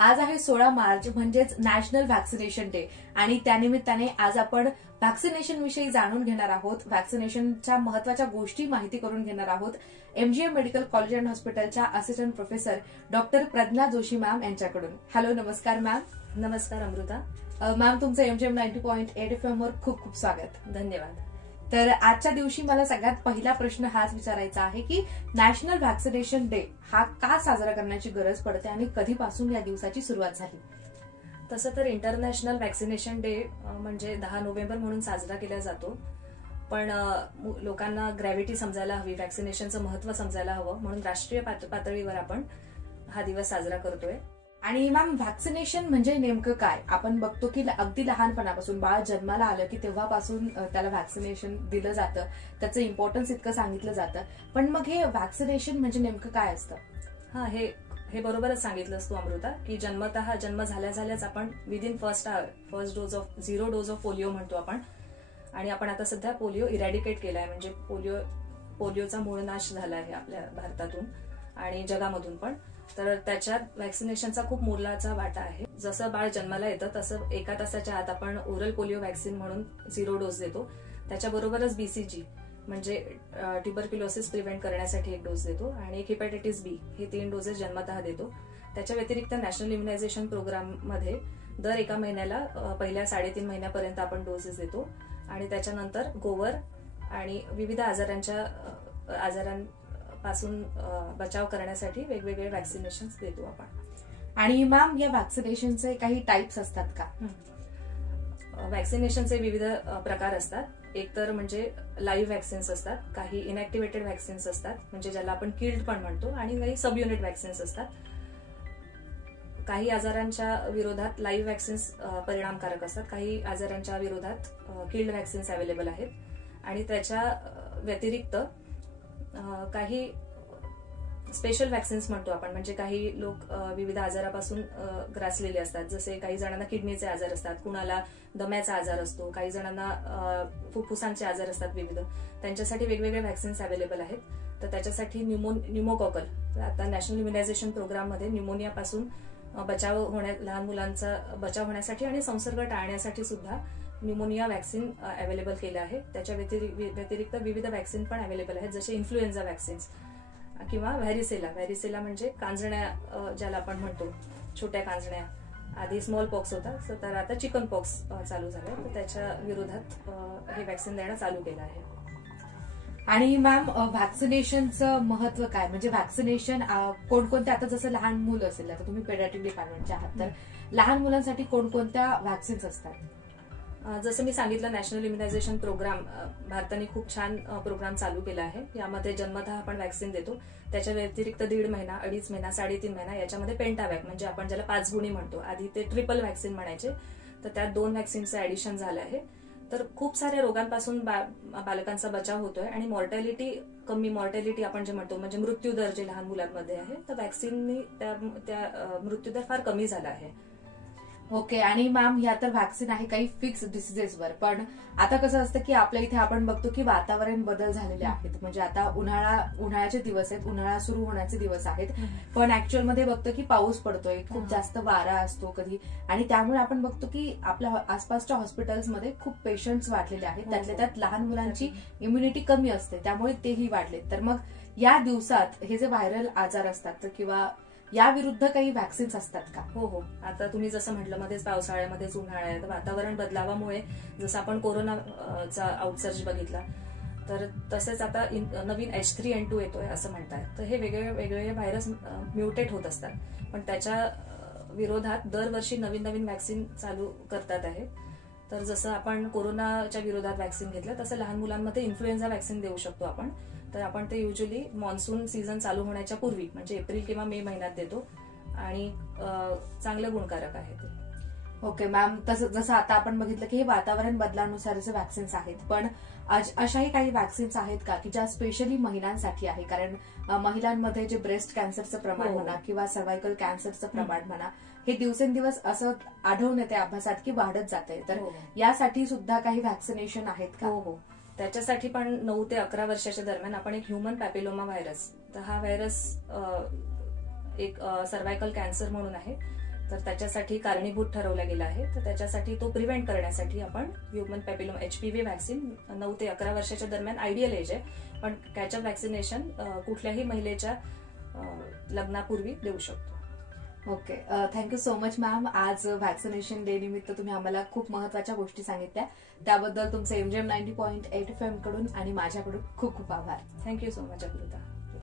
आज आहे 16 मार्च म्हणजेच नॅशनल व्हॅक्सिनेशन डे आणि त्यानिमित्ताने आज आपण व्हॅक्सिनेशन विषयी जाणून घेणार आहोत. व्हॅक्सिनेशनच्या महत्वाच्या गोष्टी माहिती करून घेणार आहोत. एमजीएम मेडिकल कॉलेज अँड हॉस्पिटलच्या assistant professor doctor Pragya Joshi ma'am यांच्याकडून. हॅलो, नमस्कार मॅम. नमस्कार अमृता. मॅम, तुमचं एमजीएम 90.8 FM वर खूप खूप स्वागत. धन्यवाद. तर आजच्या दिवशी मला सगळ्यात पहिला प्रश्न हाच विचारायचा आहे की नॅशनल व्हॅक्सिनेशन डे हा का साजरा करण्याची गरज पडते आणि कधीपासून या दिवसाची सुरुवात झाली? तसं तर इंटरनॅशनल व्हॅक्सिनेशन डे म्हणजे 10 नोव्हेंबर म्हणून साजरा केला जातो, पण लोकांना ग्रॅव्हिटी समजायला हवी, व्हॅक्सिनेशनचं महत्व समजायला हवं म्हणून राष्ट्रीय पातळीवर आपण हा दिवस साजरा करतोय. आणि मॅम, व्हॅक्सिनेशन म्हणजे नेमकं काय? आपण बघतो की अगदी लहानपणापासून बाळ जन्माला आलं की तेव्हापासून त्याला व्हॅक्सिनेशन दिलं जातं, त्याचं इम्पॉर्टन्स इतकं सांगितलं जातं. पण मग हे व्हॅक्सिनेशन म्हणजे नेमकं काय असतं? हे बरोबरच सांगितलंस तू अमृता, की जन्म झाल्याच आपण within first dose of 0 dose of polio म्हणतो आपण. आणि आपण आता सध्या पोलिओ इरॅडिकेट केलाय, म्हणजे पोलिओचा मूळ नाश झाला आहे आपल्या भारतातून आणि जगामधून पण. तर त्याच्यात व्हॅक्सिनेशनचा खूप मोलाचा वाटा आहे. जसं बाळ जन्माला येतं तसं 1 तासाच्या आत आपण ओरल पोलिओ व्हॅक्सिन म्हणून 0 डोस देतो. त्याच्याबरोबरच BCG म्हणजे ट्युबरक्युलोसिस प्रिव्हेंट करण्यासाठी 1 डोस देतो आणि एक हेपॅटायटिस B हे 3 डोसेस जन्मतः देतो. त्याच्या व्यतिरिक्त नॅशनल इम्युनायझेशन प्रोग्राम मध्ये दर 1 महिन्याला पहिल्या 3.5 महिन्यापर्यंत आपण डोसेस देतो आणि त्याच्यानंतर गोवर आणि विविध आजारांपासून बचाव करण्यासाठी वेगवेगळे व्हॅक्सिनेशन देतो आपण. आणि मॅम, या व्हॅक्सिनेशनचे काही टाइप्स असतात का? व्हॅक्सिनेशनचे विविध प्रकार असतात. एक तर म्हणजे लाईव्ह व्हॅक्सिन्स असतात, काही इनॅक्टिव्हेटेड व्हॅक्सिन्स असतात म्हणजे ज्याला आपण किल्ड पण म्हणतो, आणि काही सब युनिट व्हॅक्सिन्स असतात. काही आजारांच्या विरोधात लाईव्ह व्हॅक्सिन्स परिणामकारक असतात, काही आजारांच्या विरोधात किल्ड व्हॅक्सिन्स अवेलेबल आहेत. आणि त्याच्या व्यतिरिक्त काही स्पेशल व्हॅक्सिन्स म्हणतो आपण, म्हणजे काही लोक विविध आजारापासून ग्रासलेले असतात. जसे काही जणांना किडनीचे आजार असतात, कुणाला दम्याचा आजार असतो, काही जणांना फुफ्फुसांचे आजार असतात विविध. त्यांच्यासाठी वेगवेगळे व्हॅक्सिन्स अवेलेबल आहेत. तर त्याच्यासाठी न्यूमोकॉकल आता नॅशनल इम्युनायझेशन प्रोग्राममध्ये न्यूमोनियापासून लहान मुलांचा बचाव होण्यासाठी आणि संसर्ग टाळण्यासाठी सुद्धा न्यूमोनिया व्हॅक्सिन अवेलेबल केलं आहे. त्याच्या व्यतिरिक्त विविध व्हॅक्सिन पण अवेलेबल आहेत, जसे इन्फ्लुएन्झा व्हॅक्सिन्स किंवा व्हॅरिसेला म्हणजे कांजण्या ज्याला आपण म्हणतो, छोट्या कांजण्या. आधी स्मॉल पॉक्स होता, तर आता चिकन पॉक्स चालू झालाय, तर त्याच्या विरोधात हे व्हॅक्सिन देणं चालू केलं आहे. आणि मॅम, व्हॅक्सिनेशनचं महत्व काय? म्हणजे व्हॅक्सिनेशन कोणकोणत्या, आता जसं लहान मुलं असेल, आता तुम्ही पेडियाट्रिक डिपार्टमेंटचे आहात, तर लहान मुलांसाठी कोणकोणत्या व्हॅक्सिन्स असतात? जसं मी सांगितलं, नॅशनल इम्युनायझेशन प्रोग्राम भारताने खूप छान प्रोग्राम चालू केला आहे. यामध्ये जन्मतः आपण व्हॅक्सिन देतो. त्याच्या व्यतिरिक्त 1.5 महिना, 2.5 महिना, 3.5 महिना याच्यामध्ये पेंटावॅक म्हणजे आपण ज्याला 5 गुणी म्हणतो, आधी ते ट्रिपल व्हॅक्सिन म्हणायचे, तर त्यात 2 व्हॅक्सिनचं ऍडिशन झालं आहे. तर खूप साऱ्या रोगांपासून बालकांचा बचाव होतोय आणि मॉर्टॅलिटी आपण जे म्हणतो, म्हणजे मृत्यूदर जे लहान मुलांमध्ये आहे, तर व्हॅक्सिननी त्या मृत्यूदर फार कमी झाला आहे. ओके. आणि मॅम, ह्या तर व्हॅक्सिन आहे काही फिक्स डिसिजेसवर, पण आता कसं असतं की आपल्या इथे आपण बघतो की वातावरण बदल झालेले आहेत. म्हणजे आता उन्हाळ्याचे दिवस आहेत, उन्हाळा सुरू होण्याचे दिवस आहेत, पण ऍक्च्युअल मध्ये बघतो की पाऊस पडतोय, खूप जास्त वारा असतो कधी, आणि त्यामुळे आपण बघतो की आपल्या आसपासच्या हॉस्पिटल्समध्ये खूप पेशंट्स वाढलेले आहेत. त्यातल्या त्यात लहान मुलांची इम्युनिटी कमी असते, त्यामुळे तेही वाढले. तर मग या दिवसात हे जे व्हायरल आजार असतात किंवा या विरुद्ध काही व्हॅक्सिन्स असतात का? हो. आता तुम्ही जसं म्हटलं, मध्येच पावसाळ्यामध्येच उन्हाळ्यात वातावरण बदलावामुळे जसं आपण कोरोनाचा आउटसर्ज बघितला, तर तसेच आता नवीन H3N2 येतोय असं म्हणतात. तर हे वेगवेगळे व्हायरस म्युटेट होत असतात, पण त्याच्या विरोधात दरवर्षी नवीन व्हॅक्सिन चालू करतात आहे. तर जसं आपण कोरोनाच्या विरोधात व्हॅक्सिन घेतलं, तसं लहान मुलांमध्ये इन्फ्लुएन्झा व्हॅक्सिन देऊ शकतो आपण. तर आपण ते युजली मॉन्सून सीझन चालू होण्याच्या पूर्वी म्हणजे एप्रिल किंवा मे महिन्यात देतो आणि चांगलं गुणकारक आहे ते. ओके मॅम, जसं आता आपण बघितलं की हे वातावरण बदलानुसारचे व्हॅक्सिन्स आहेत, पण अशाही काही व्हॅक्सिन्स आहेत का की ज्या स्पेशली महिलांसाठी आहे? कारण महिलांमध्ये जे ब्रेस्ट कॅन्सरचं प्रमाण म्हणा किंवा सर्व्हायकल कॅन्सरचं प्रमाण म्हणा, हे दिवसेंदिवस असं आढळून येते अभ्यासात की वाढत जाते. तर यासाठी सुद्धा काही व्हॅक्सिनेशन आहेत का? हो. त्याच्यासाठी पण 9 ते 11 वर्षाच्या दरम्यान आपण एक ह्युमन पॅपिलोमा व्हायरस, तर हा व्हायरस एक सर्व्हायकल कॅन्सर म्हणून आहे, तर त्याच्यासाठी कारणीभूत ठरवला गेला आहे. तर त्याच्यासाठी तो प्रिव्हेंट करण्यासाठी आपण ह्युमन पॅपिलोमा HPV व्हॅक्सिन 9 ते 11 वर्षाच्या दरम्यान आयडियल एज आहे, पण कॅचअप व्हॅक्सिनेशन कुठल्याही महिलेच्या लग्नापूर्वी देऊ शकतो. Okay, thank you so much ma'am. आज व्हॅक्सिनेशन डे निमित्त तुम्ही आम्हाला खूप महत्वाच्या गोष्टी सांगितल्या, त्याबद्दल तुमचे MGM 90.8 FM कडून आणि माझ्याकडून खूप खूप आभार. Thank you so much Amruta.